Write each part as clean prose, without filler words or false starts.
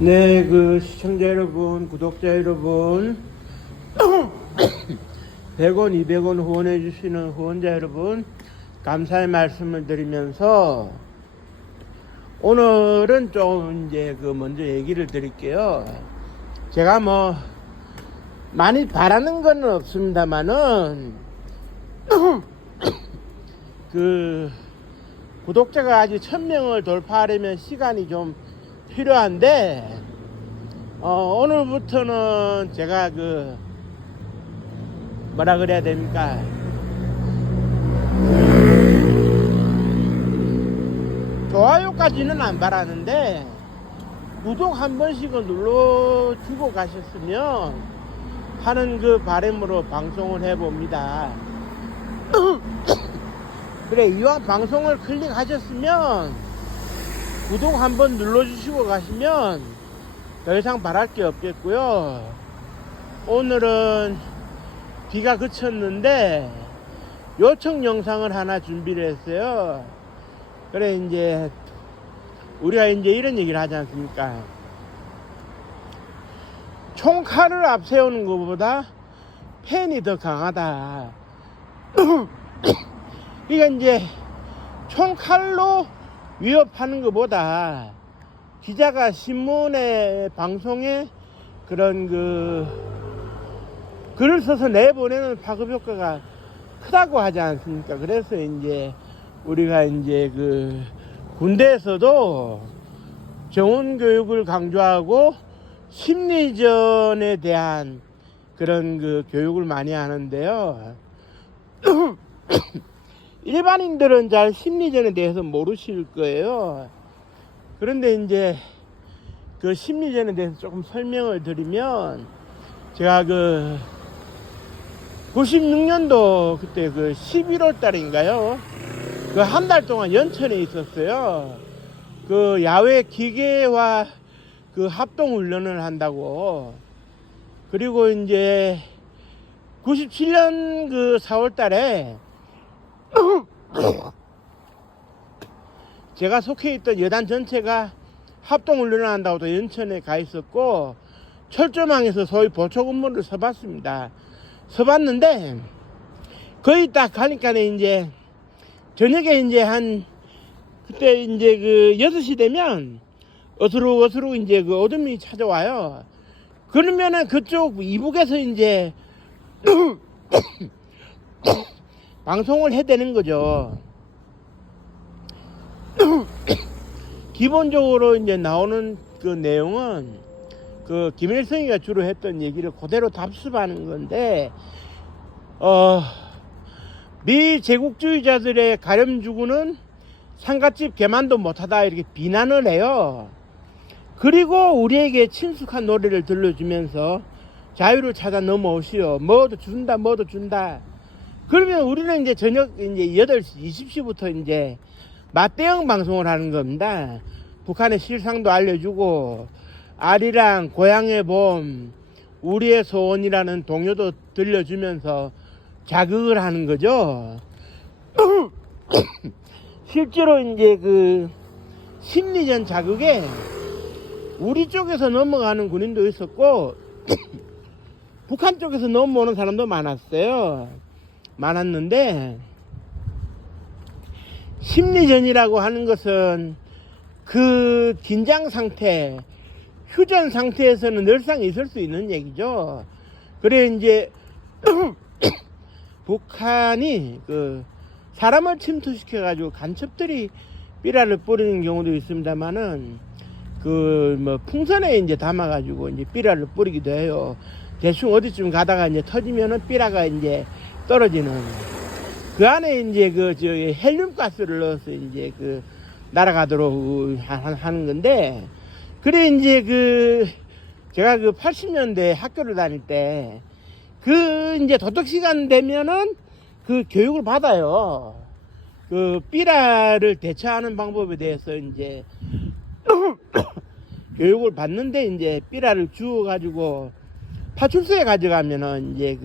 네, 그 시청자 여러분, 구독자 여러분, 100원, 200원 후원해 주시는 후원자 여러분, 감사의 말씀을 드리면서 오늘은 좀 이제 먼저 얘기를 드릴게요. 제가 많이 바라는 건 없습니다만은 구독자가 아직 1000명을 돌파하려면 시간이 좀 필요한데, 오늘부터는 제가 뭐라 그래야 됩니까? 좋아요까지는 안 바라는데, 구독 한 번씩은 눌러주고 가셨으면 하는 바람으로 방송을 해봅니다. 그래, 이왕 방송을 클릭하셨으면 구독 한번 눌러주시고 가시면 더 이상 바랄 게 없겠고요. 오늘은 비가 그쳤는데 요청 영상을 하나 준비를 했어요. 그래, 이제 우리가 이제 이런 얘기를 하지 않습니까? 총칼을 앞세우는 것보다 펜이 더 강하다. 그러니까 이제 총칼로 위협하는 것보다 기자가 신문에 방송에 그런 글을 써서 내보내는 파급 효과가 크다고 하지 않습니까? 그래서 이제 우리가 이제 군대에서도 정원 교육을 강조하고 심리전에 대한 그런 교육을 많이 하는데요. 일반인들은 잘 심리전에 대해서 모르실 거예요. 그런데 이제 심리전에 대해서 조금 설명을 드리면, 제가 96년도 그때 11월 달인가요? 한 달 동안 연천에 있었어요. 야외 기계화 합동 훈련을 한다고. 그리고 이제 97년 4월 달에 제가 속해 있던 여단 전체가 합동훈련을 한다고 또 연천에 가 있었고, 철조망에서 소위 보초 근무를 서봤습니다. 서봤는데 거의 딱 가니까 이제 저녁에 이제 그때 이제 6시 되면 어스룩 이제 어둠이 찾아와요. 그러면은 그쪽 이북에서 이제 방송을 해대는 거죠. 기본적으로 이제 나오는 내용은 김일성이가 주로 했던 얘기를 그대로 답습하는 건데, 미 제국주의자들의 가렴주군은 상갓집 개만도 못하다 이렇게 비난을 해요. 그리고 우리에게 친숙한 노래를 들려주면서 자유를 찾아 넘어오시오. 뭐도 준다. 그러면 우리는 이제 저녁 이제 8시 20시부터 이제 맞대응 방송을 하는 겁니다. 북한의 실상도 알려주고, 아리랑, 고향의 봄, 우리의 소원이라는 동요도 들려주면서 자극을 하는 거죠. 실제로 이제 심리전 자극에 우리 쪽에서 넘어가는 군인도 있었고 북한 쪽에서 넘어오는 사람도 많았는데, 심리전이라고 하는 것은 긴장 상태, 휴전 상태에서는 늘상 있을 수 있는 얘기죠. 그래 이제 북한이 사람을 침투시켜 가지고 간첩들이 삐라를 뿌리는 경우도 있습니다만은 풍선에 이제 담아 가지고 이제 삐라를 뿌리기도 해요. 대충 어디쯤 가다가 이제 터지면은 삐라가 이제 떨어지는, 안에 이제 헬륨 가스를 넣어서 이제 날아가도록 하는 건데, 그래 이제 제가 80년대 학교를 다닐 때 이제 도덕 시간 되면은 교육을 받아요. 삐라를 대처하는 방법에 대해서 이제 교육을 받는데, 이제 삐라를 주워 가지고 파출소에 가져가면은 이제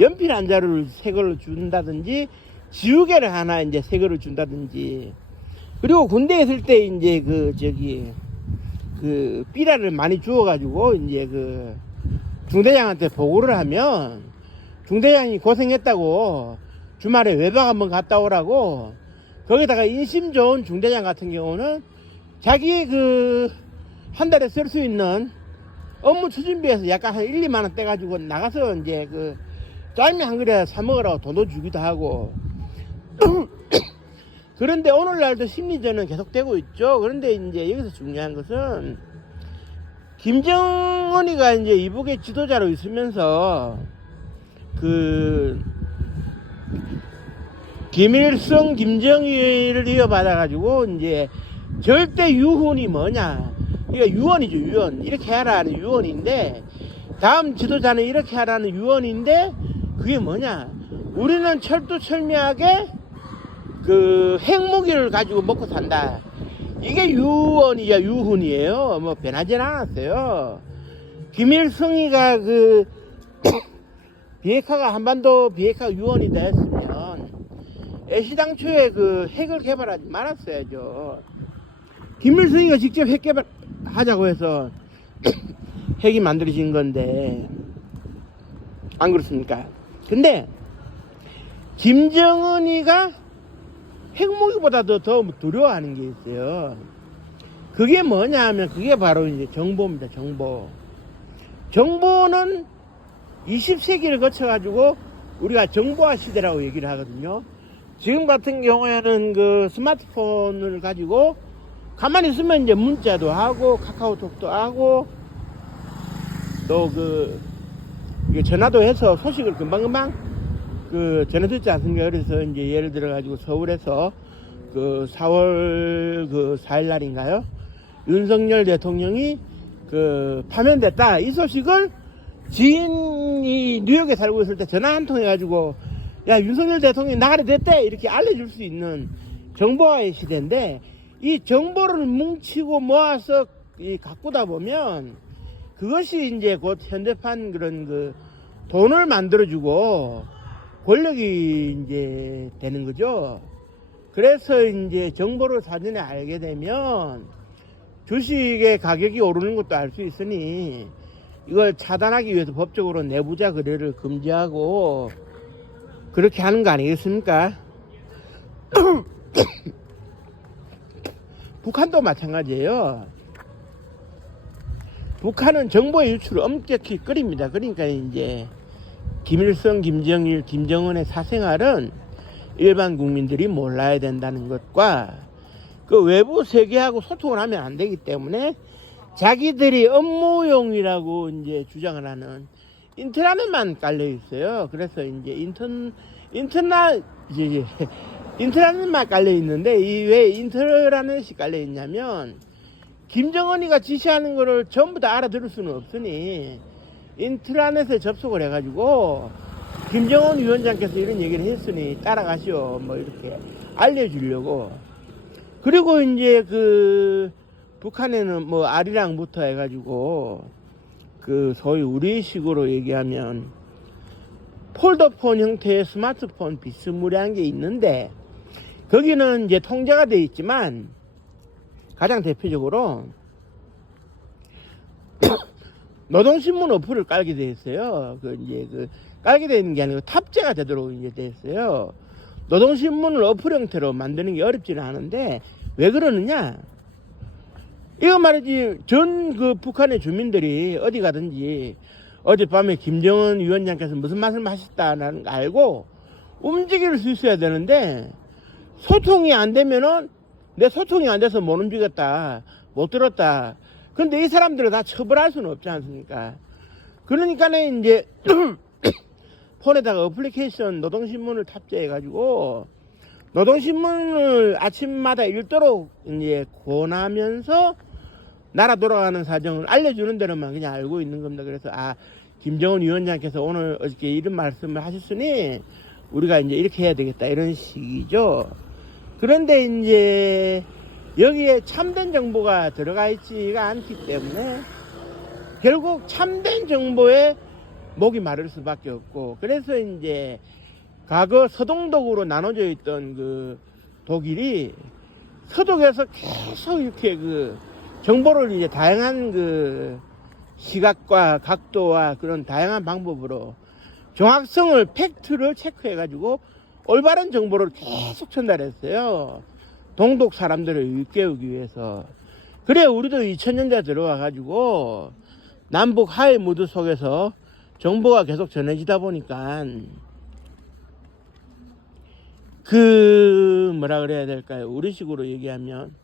연필 한 자루를 새 걸로 준다든지, 지우개를 하나 이제 새 걸로 준다든지, 그리고 군대에 있을 때 이제 그 삐라를 많이 주어가지고 이제 그 중대장한테 보고를 하면 중대장이 고생했다고 주말에 외박 한번 갔다 오라고, 거기다가 인심 좋은 중대장 같은 경우는 자기 그 한 달에 쓸 수 있는 업무 추진비에서 약간 한 1, 2만 원 떼가지고 나가서 이제 그 짜장면 한 그릇 사 먹으라고 돈도 주기도 하고. 그런데 오늘날도 심리전은 계속되고 있죠. 그런데 이제 여기서 중요한 것은 김정은이가 이제 이북의 지도자로 있으면서 그 김일성, 김정일을 이어받아가지고 이제 절대 유훈이 뭐냐. 그러니까 유언이죠, 유언. 이렇게 하라는 유언인데, 다음 지도자는 이렇게 하라는 유언인데, 그게 뭐냐. 우리는 철두철미하게 그 핵무기를 가지고 먹고 산다. 이게 유언이야, 유훈이에요. 뭐 변하진 않았어요. 김일성이가 그 비핵화가 한반도 비핵화 유언이 됐으면 애시당초에 그 핵을 개발하지 말았어야죠. 김일성이가 직접 핵 개발하자고 해서 핵이 만들어진 건데, 안 그렇습니까? 근데 김정은이가 핵무기보다도 더 두려워하는 게 있어요. 그게 뭐냐 하면 그게 바로 이제 정보입니다. 정보는 20세기를 거쳐가지고 우리가 정보화 시대라고 얘기를 하거든요. 지금 같은 경우에는 그 스마트폰을 가지고 가만히 있으면 이제 문자도 하고 카카오톡도 하고 또 그 전화도 해서 소식을 금방금방 그 전해 듣지 않습니까? 그래서 이제 예를 들어 가지고 서울에서 그 4월 그 4일 날인가요? 윤석열 대통령이 그 파면됐다. 이 소식을 지인이 뉴욕에 살고 있을 때 전화 한 통 해가지고 야, 윤석열 대통령이 나가래 됐대. 이렇게 알려줄 수 있는 정보화의 시대인데, 이 정보를 뭉치고 모아서 가꾸다 보면 그것이 이제 곧 현대판 그런 그 돈을 만들어주고 권력이 이제 되는 거죠. 그래서 이제 정보를 사전에 알게 되면 주식의 가격이 오르는 것도 알 수 있으니 이걸 차단하기 위해서 법적으로 내부자 거래를 금지하고 그렇게 하는 거 아니겠습니까? 북한도 마찬가지예요. 북한은 정보의 유출을 엄격히 끓입니다. 그러니까 이제 김일성, 김정일, 김정은의 사생활은 일반 국민들이 몰라야 된다는 것과 그 외부 세계하고 소통을 하면 안 되기 때문에 자기들이 업무용이라고 이제 주장을 하는 인터넷만 깔려 있어요. 그래서 이제 인터넷만 깔려 있는데, 이 왜 인터넷이 깔려 있냐면 김정은이가 지시하는 거를 전부 다 알아들을 수는 없으니 인트라넷에 접속을 해가지고 김정은 위원장께서 이런 얘기를 했으니 따라가시오 뭐 이렇게 알려주려고. 그리고 이제 그 북한에는 뭐 아리랑부터 해가지고 그 소위 우리식으로 얘기하면 폴더폰 형태의 스마트폰 비스무리한 게 있는데, 거기는 이제 통제가 돼 있지만 가장 대표적으로 노동신문 어플을 깔게 돼 있어요. 그 이제 그 깔게 돼 있는 게 아니고 탑재가 되도록 이제 돼 있어요. 노동신문을 어플 형태로 만드는 게 어렵지는 않은데 왜 그러느냐? 이거 말이지, 전 그 북한의 주민들이 어디 가든지 어젯밤에 김정은 위원장께서 무슨 말씀을 하셨다는 거 알고 움직일 수 있어야 되는데, 소통이 안 되면은 내 소통이 안 돼서 못 움직였다, 못 들었다. 근데 이 사람들을 다 처벌할 수는 없지 않습니까? 그러니까는 이제 폰에다가 어플리케이션 노동신문을 탑재해가지고 노동신문을 아침마다 읽도록 이제 권하면서 나라 돌아가는 사정을 알려주는 대로만 그냥 알고 있는 겁니다. 그래서 김정은 위원장께서 오늘 어저께 이런 말씀을 하셨으니 우리가 이제 이렇게 해야 되겠다, 이런 식이죠. 그런데 이제 여기에 참된 정보가 들어가 있지가 않기 때문에 결국 참된 정보에 목이 마를 수밖에 없고, 그래서 이제 과거 서동독으로 나눠져 있던 그 독일이 서독에서 계속 이렇게 그 정보를 이제 다양한 그 시각과 각도와 그런 다양한 방법으로 정확성을 팩트를 체크해 가지고 올바른 정보를 계속 전달했어요. 동독 사람들을 일깨우기 위해서. 그래 우리도 2000년대 들어와 가지고 남북 하해 무드 속에서 정보가 계속 전해지다 보니까 그 뭐라 그래야 될까요? 우리식으로 얘기하면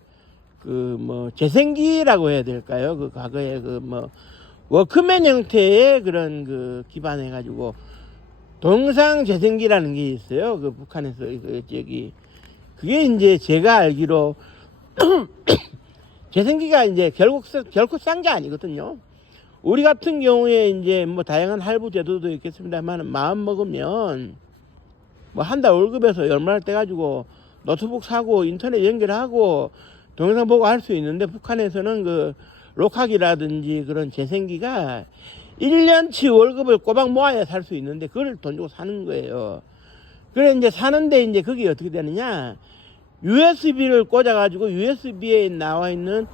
그 뭐 재생기라고 해야 될까요? 그 과거에 그 뭐 워크맨 형태의 그런 그 기반해 가지고 동상 재생기라는 게 있어요. 그 북한에서 그 저기 그게 이제 제가 알기로 재생기가 이제 결코 싼 게 아니거든요. 우리 같은 경우에 이제 뭐 다양한 할부 제도도 있겠습니다만 마음 먹으면 뭐 한 달 월급에서 얼마를 떼가지고 노트북 사고 인터넷 연결하고 동영상 보고 할 수 있는데 북한에서는 그 록학이라든지 그런 재생기가 1년치 월급을 꼬박 모아야 살 수 있는데 그걸 돈 주고 사는 거예요. 그래 이제 사는데 이제 그게 어떻게 되느냐, USB를 꽂아가지고 USB에 나와 있는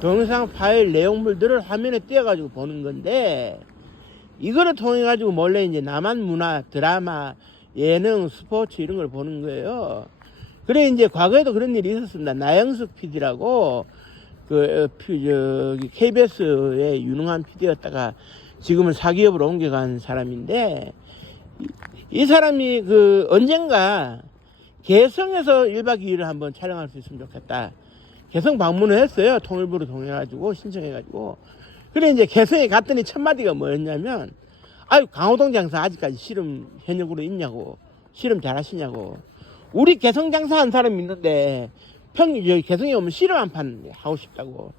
동영상 파일 내용물들을 화면에 띄워가지고 보는 건데, 이거를 통해 가지고 몰래 이제 남한 문화, 드라마, 예능, 스포츠 이런 걸 보는 거예요. 그래 이제 과거에도 그런 일이 있었습니다. 나영석 PD라고 KBS의 유능한 PD였다가 지금은 사기업으로 옮겨간 사람인데, 이 사람이 그 언젠가 개성에서 1박 2일을 한번 촬영할 수 있으면 좋겠다. 개성 방문을 했어요. 통일부로 통해가지고 신청해가지고. 그래 이제 개성에 갔더니 첫 마디가 뭐였냐면, 아유 강호동 장사 아직까지 씨름 현역으로 있냐고, 씨름 잘하시냐고. 우리 개성 장사한 사람이 있는데 개성에 오면 씨름 한 판 하고 싶다고.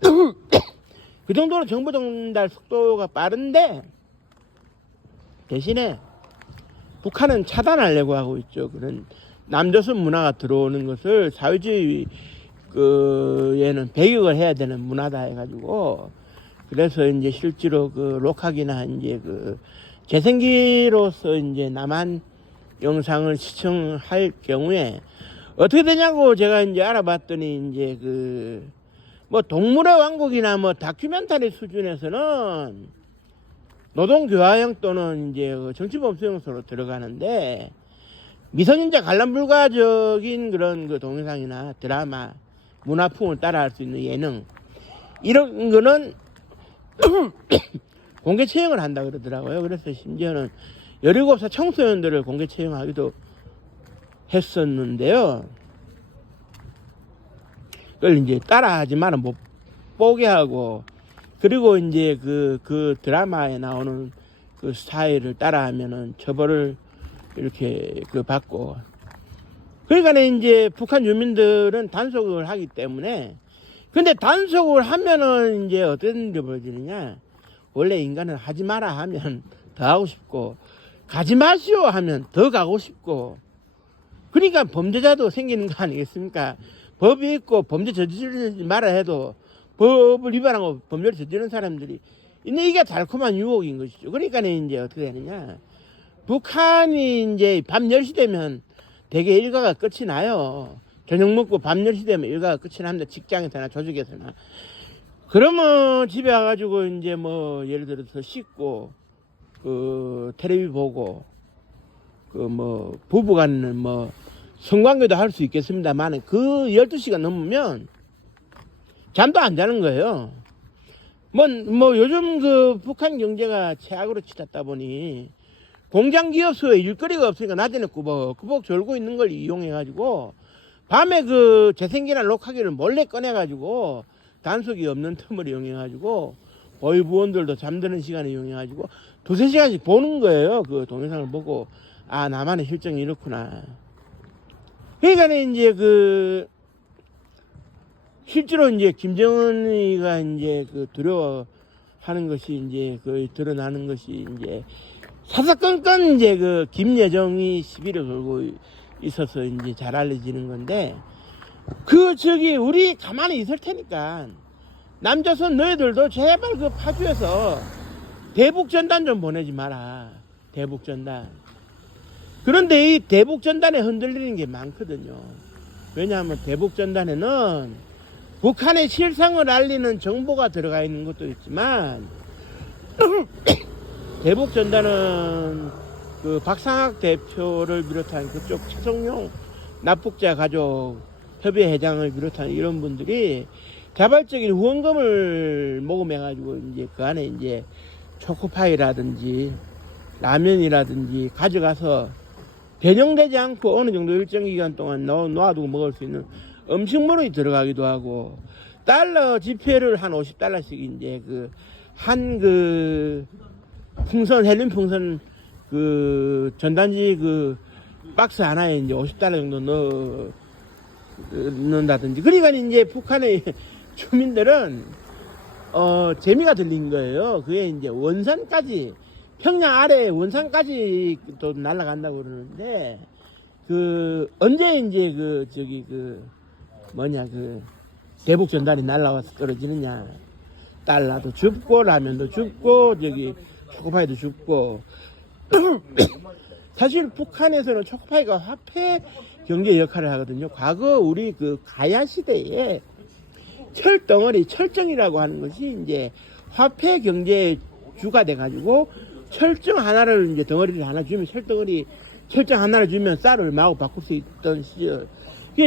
그 정도로 정보 전달 속도가 빠른데 대신에 북한은 차단하려고 하고 있죠. 그런 남조선 문화가 들어오는 것을 사회주의 얘는 배격을 해야 되는 문화다 해가지고, 그래서 이제 실제로 그 록학이나 이제 그 재생기로서 이제 남한 영상을 시청할 경우에 어떻게 되냐고 제가 이제 알아봤더니, 이제 그 뭐 동물의 왕국이나 뭐 다큐멘터리 수준에서는 노동교화형 또는 이제 정치범 수용소로 들어가는데, 미성년자 관람 불가적인 그런 그 동영상이나 드라마, 문화풍을 따라할 수 있는 예능, 이런 거는 공개 채용을 한다 그러더라고요. 그래서 심지어는 17살 청소년들을 공개 채용하기도 했었는데요. 그걸 이제 따라하지만 못 보게 하고, 그리고 이제 그 드라마에 나오는 그 스타일을 따라하면은 처벌을 이렇게 받고. 그러니까 이제 북한 유민들은 단속을 하기 때문에, 근데 단속을 하면은 이제 어떤 일이 벌어지느냐, 원래 인간은 하지 마라 하면 더 하고 싶고, 가지 마시오 하면 더 가고 싶고, 그러니까 범죄자도 생기는 거 아니겠습니까? 법이 있고 범죄 저지르지 마라 해도 법을 위반하고 범죄를 저지르는 사람들이 있는, 이게 달콤한 유혹인 것이죠. 그러니까 이제 어떻게 되느냐, 북한이 이제 밤 10시 되면 대개 일과가 끝이 나요. 저녁 먹고 밤 10시 되면 일과가 끝이 납니다. 직장에서나 조직에서나. 그러면 집에 와가지고 이제 뭐 예를 들어서 씻고 그 텔레비 보고 그 뭐 부부간은 뭐 성관계도 할 수 있겠습니다만, 그 12시가 넘으면 잠도 안 자는 거예요. 뭐 요즘 그 북한 경제가 최악으로 치닫다 보니 공장 기업소에 일거리가 없으니까 낮에는 꾸벅꾸벅 졸고 있는 걸 이용해 가지고 밤에 그 재생기나 록하기를 몰래 꺼내 가지고 단속이 없는 틈을 이용해 가지고 보위부원들도 잠드는 시간을 이용해 가지고 두세 시간씩 보는 거예요. 그 동영상을 보고, 아 나만의 실정이 이렇구나. 그러니까 이제 실제로 이제 김정은이가 이제 두려워하는 것이 이제 드러나는 것이 이제 사사건건 이제 김여정이 시비를 걸고 있어서 이제 잘 알려지는 건데, 우리 가만히 있을 테니까 남조선 너희들도 제발 파주에서 대북전단 좀 보내지 마라. 대북전단. 그런데 이 대북전단에 흔들리는 게 많거든요. 왜냐하면 대북전단에는 북한의 실상을 알리는 정보가 들어가 있는 것도 있지만 대북 전단은 그 박상학 대표를 비롯한 그쪽 최성용 납북자 가족 협의 회장을 비롯한 이런 분들이 자발적인 후원금을 모금해가지고 이제 그 안에 이제 초코파이라든지 라면이라든지 가져가서 변형되지 않고 어느 정도 일정 기간 동안 놓아두고 먹을 수 있는 음식물이 들어가기도 하고, 달러 지폐를 한 50달러씩 이제 그 풍선, 헬륨 풍선 그 전단지 그 박스 하나에 이제 50달러 정도 넣는다든지. 그러니까 이제 북한의 주민들은 재미가 들린 거예요. 그게 이제 원산까지, 평양 아래 원산까지 또 날아간다고 그러는데, 언제 이제 대북 전단이 날아와서 떨어지느냐. 달러도 줍고, 라면도 줍고, 초코파이도 줍고. 사실 북한에서는 초코파이가 화폐 경제 역할을 하거든요. 과거 우리 가야 시대에 철덩어리, 철정이라고 하는 것이 이제 화폐 경제의 주가 돼가지고, 철정 하나를 이제 덩어리를 하나 주면, 철정 하나를 주면 쌀을 마구 바꿀 수 있던 시절.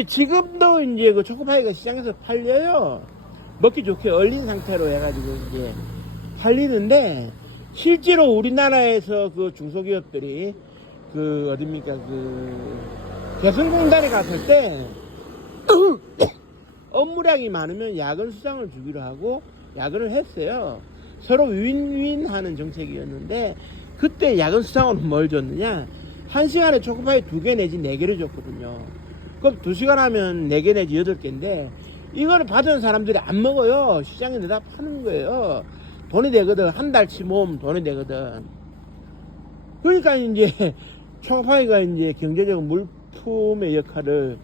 지금도 이제 그 초코파이가 시장에서 팔려요. 먹기 좋게 얼린 상태로 해가지고 이제 팔리는데, 실제로 우리나라에서 그 중소기업들이 개성공단에 갔을 때 업무량이 많으면 야근 수당을 주기로 하고 야근을 했어요. 서로 윈윈 하는 정책이었는데, 그때 야근 수당으로 뭘 줬느냐? 1시간에 초코파이 2개 내지 4개를 줬거든요. 그럼 2시간 하면 4개 내지 8개인데, 이거를 받은 사람들이 안 먹어요. 시장에 내다 파는 거예요. 돈이 되거든. 한 달치 모으면 돈이 되거든. 그러니까 이제 초코파이가 이제 경제적 물품의 역할을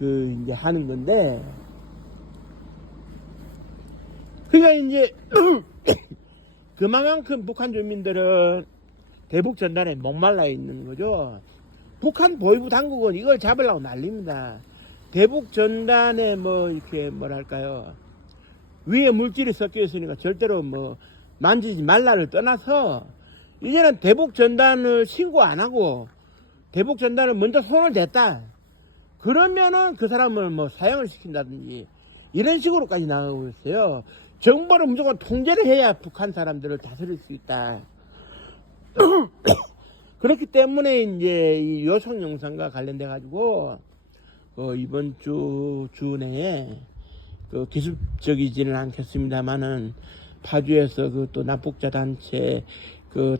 이제 하는 건데, 그러니까 이제 그만큼 북한 주민들은 대북 전단에 목말라 있는 거죠. 북한 보위부 당국은 이걸 잡으려고 난립니다. 대북 전단에 이렇게 위에 물질이 섞여 있으니까 절대로 만지지 말라를 떠나서, 이제는 대북 전단을 신고 안 하고 대북 전단을 먼저 손을 댔다 그러면은 그 사람을 사형을 시킨다든지 이런 식으로까지 나가고 있어요. 정부를 무조건 통제를 해야 북한 사람들을 다스릴 수 있다. 그렇기 때문에 이제 이 요청 영상과 관련돼 가지고 이번 주 내에 기습적이지는 않겠습니다만은 파주에서 또 납북자 단체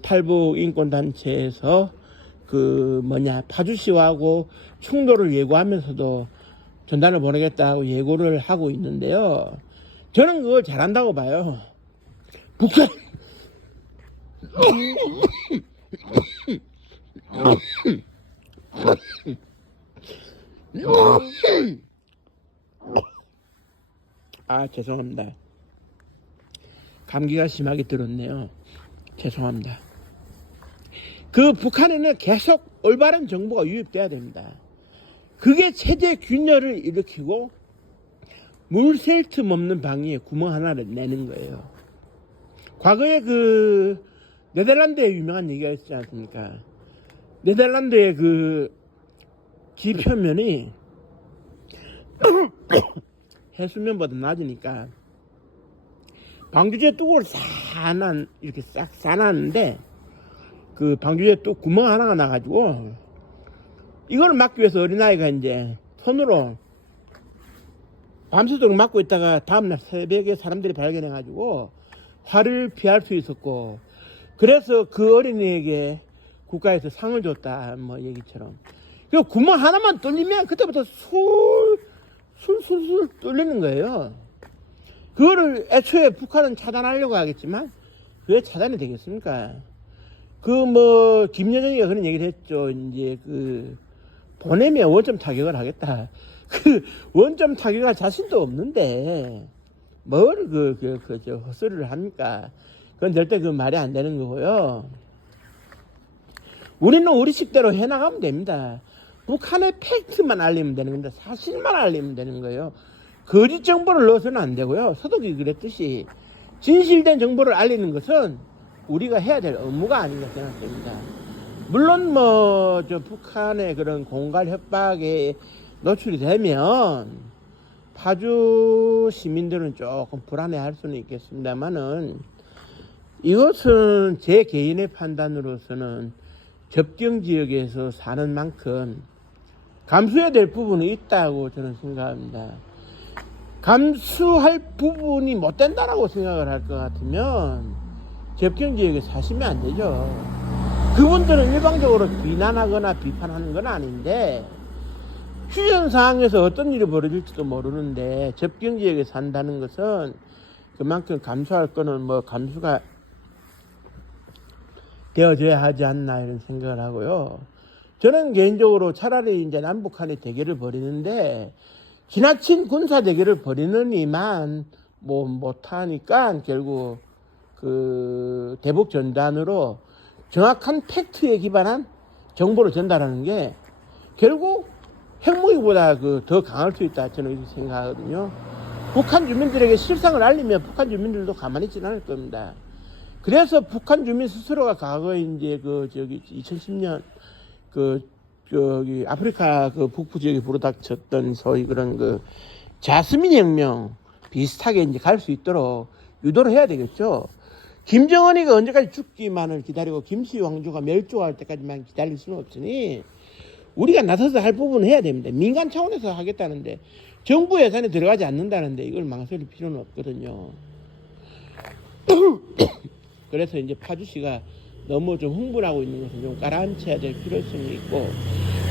탈북 인권 단체에서 파주시하고 충돌을 예고하면서도 전단을 보내겠다고 예고를 하고 있는데요. 저는 그걸 잘한다고 봐요. 북한 죄송합니다. 감기가 심하게 들었네요. 죄송합니다. 북한에는 계속 올바른 정보가 유입돼야 됩니다. 그게 체제 균열을 일으키고 물 셀 틈 없는 방위에 구멍 하나를 내는 거예요. 과거에 네덜란드에 유명한 얘기가 있지 않습니까? 네덜란드의 지표면이 해수면보다 낮으니까 방주제 뚝을 이렇게 싹 싸놨는데, 방주제 뚝 구멍 하나가 나가지고 이걸 막기 위해서 어린아이가 이제 손으로 밤새도록 막고 있다가 다음날 새벽에 사람들이 발견해가지고 화를 피할 수 있었고, 그래서 그 어린이에게 국가에서 상을 줬다 얘기처럼. 구멍 하나만 뚫리면 그때부터 술술술 뚫리는 거예요. 그거를 애초에 북한은 차단하려고 하겠지만 그게 차단이 되겠습니까? 김여정이가 그런 얘기를 했죠. 이제 보내면 원점 타격을 하겠다. 원점 타격할 자신도 없는데 뭘 헛소리를 합니까? 그건 절대 말이 안 되는 거고요. 우리는 우리 식대로 해나가면 됩니다. 북한의 팩트만 알리면 되는 겁니다. 사실만 알리면 되는 거예요. 거짓 정보를 넣어서는 안 되고요. 서독이 그랬듯이 진실된 정보를 알리는 것은 우리가 해야 될 업무가 아닌가 생각됩니다. 물론 뭐 저 북한의 그런 공갈 협박에 노출이 되면 파주 시민들은 조금 불안해할 수는 있겠습니다만은 이것은 제 개인의 판단으로서는 접경 지역에서 사는 만큼 감수해야 될 부분이 있다고 저는 생각합니다. 감수할 부분이 못 된다라고 생각을 할 것 같으면 접경 지역에 사시면 안 되죠. 그분들은 일방적으로 비난하거나 비판하는 건 아닌데 휴전 상황에서 어떤 일이 벌어질지도 모르는데 접경 지역에 산다는 것은 그만큼 감수할 거는 뭐 감수가 되어져야 하지 않나 이런 생각을 하고요. 저는 개인적으로 차라리 이제 남북한의 대결을 벌이는데 지나친 군사 대결을 벌이느니만 뭐 못하니까 결국 그 대북 전단으로 정확한 팩트에 기반한 정보를 전달하는 게 결국 핵무기보다 더 강할 수 있다 저는 이렇게 생각하거든요. 북한 주민들에게 실상을 알리면 북한 주민들도 가만히 있지는 않을 겁니다. 그래서 북한 주민 스스로가 과거에 이제 2010년 아프리카 북부 지역에 불어닥쳤던 소위 그런 자스민 혁명 비슷하게 이제 갈 수 있도록 유도를 해야 되겠죠. 김정은이가 언제까지 죽기만을 기다리고 김씨 왕조가 멸종할 때까지만 기다릴 수는 없으니 우리가 나서서 할 부분은 해야 됩니다. 민간 차원에서 하겠다는데 정부 예산에 들어가지 않는다는데 이걸 망설일 필요는 없거든요. 그래서 이제 파주시가 너무 좀 흥분하고 있는 것은 좀 가라앉혀야 될 필요성이 있고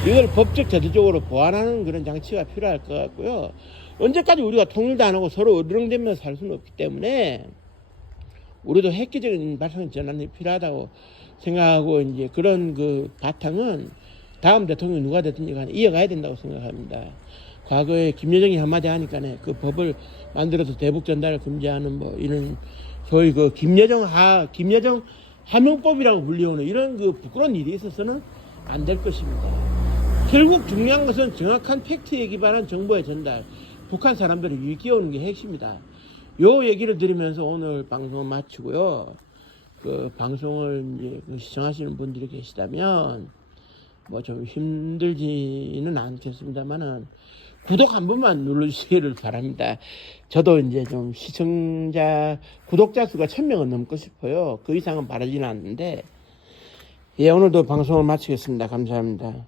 이걸 법적 제도적으로 보완하는 그런 장치가 필요할 것 같고요. 언제까지 우리가 통일도 안 하고 서로 어리렁대면서 살 수는 없기 때문에 우리도 획기적인 발상 전환이 필요하다고 생각하고 이제 그런 바탕은 다음 대통령이 누가 됐든지 간에 이어가야 된다고 생각합니다. 과거에 김여정이 한마디 하니까네 그 법을 만들어서 대북 전달을 금지하는 뭐 이런 소위 김여정 하명법이라고 불리우는 이런 부끄러운 일이 있어서는 안 될 것입니다. 결국 중요한 것은 정확한 팩트에 기반한 정보의 전달, 북한 사람들을 일깨우는 게 핵심이다. 요 얘기를 드리면서 오늘 방송을 마치고요. 방송을 이제 시청하시는 분들이 계시다면 뭐 좀 힘들지는 않겠습니다만은 구독 한 번만 눌러주시기를 바랍니다. 저도 이제 좀 구독자 수가 1000명은 넘고 싶어요. 그 이상은 바라지는 않는데, 예, 오늘도 방송을 마치겠습니다. 감사합니다.